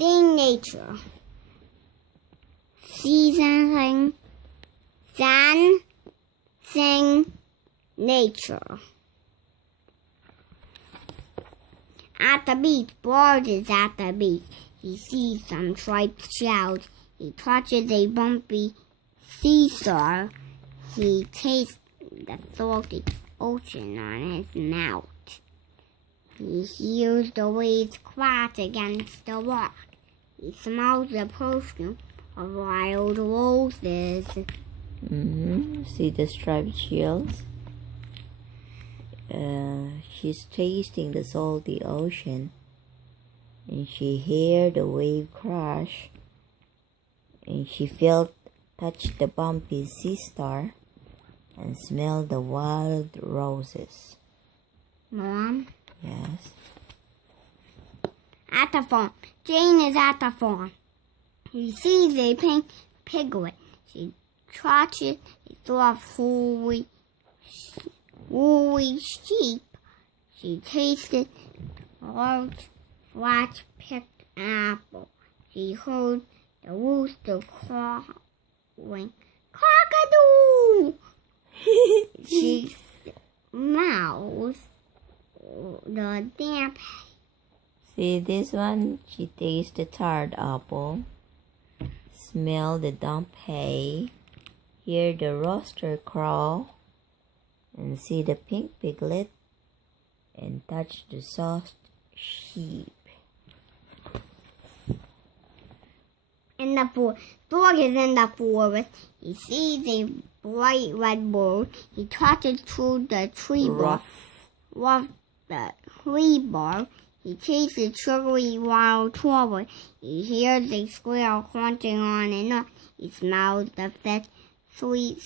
Sing nature. Season, sun, sing nature. At the beach, Bird is at the beach. He sees some striped shells. He touches a bumpy seesaw. He tastes the salty ocean on his mouth. He hears the waves crash against the rock. He smells the perfume of wild roses. See the striped shells? She's tasting the salty ocean, and she heard the wave crash, and she touched the bumpy sea star, and smelled the wild roses. Mom? Yes. At the farm. Jane is at the farm. She sees a pink piglet. She touches a soft, woolly sheep. She tasted a large, flat-picked apple. She heard the rooster crowing, "Cock-a-doodle!" She smells the damp. See this one? She tastes the charred apple, smell the damp hay, hear the rooster crow, and see the pink piglet, and touch the soft sheep. In the forest. Dog is in the forest. He sees a bright red bird. He touches through the tree bark. The tree bark. He chases sugary wild clover. He hears a squirrel crunching on a nut. He smells the fish, sweet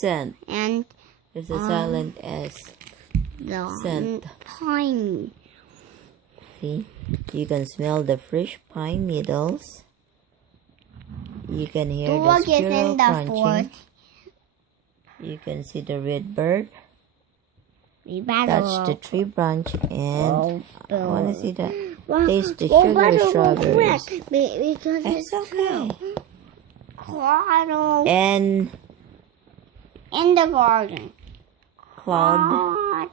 scent. And there's a silent S. The Scent. pine. See, you can smell the fresh pine needles. You can hear the squirrel crunching. You can see the red bird. Touch the tree branch, and I want to see the taste the sugar strawberries. It's okay. And in the garden. Cloud.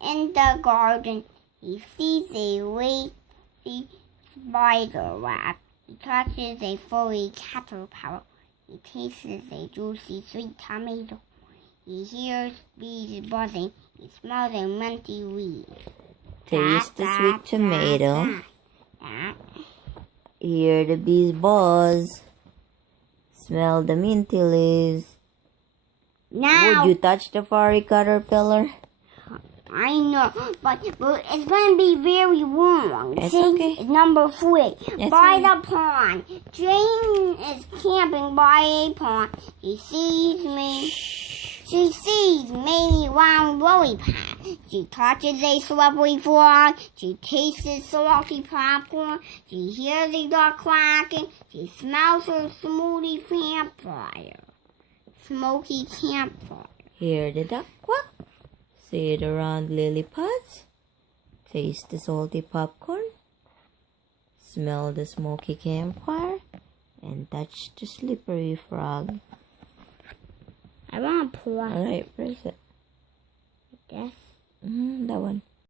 In the garden, he sees a lazy spider web. He touches a furry caterpillar. He tastes a juicy sweet tomato. He hears bees buzzing. He smells a minty weed. Taste the sweet tomato. Hear the bees buzz. Smell the minty leaves. Now, would you touch the furry caterpillar? I know, but it's going to be very wrong. It's See? okay. It's number 3. It's by okay. the pond. Jane is camping by a pond. She sees me round lily pad. She touches a slippery frog. She tastes salty popcorn. She hears a duck quacking. She smells her smoky campfire. Hear the duck quack. See the round lily pads. Taste the salty popcorn. Smell the smoky campfire. And touch the slippery frog. I want to press. Alright, press it. Yes.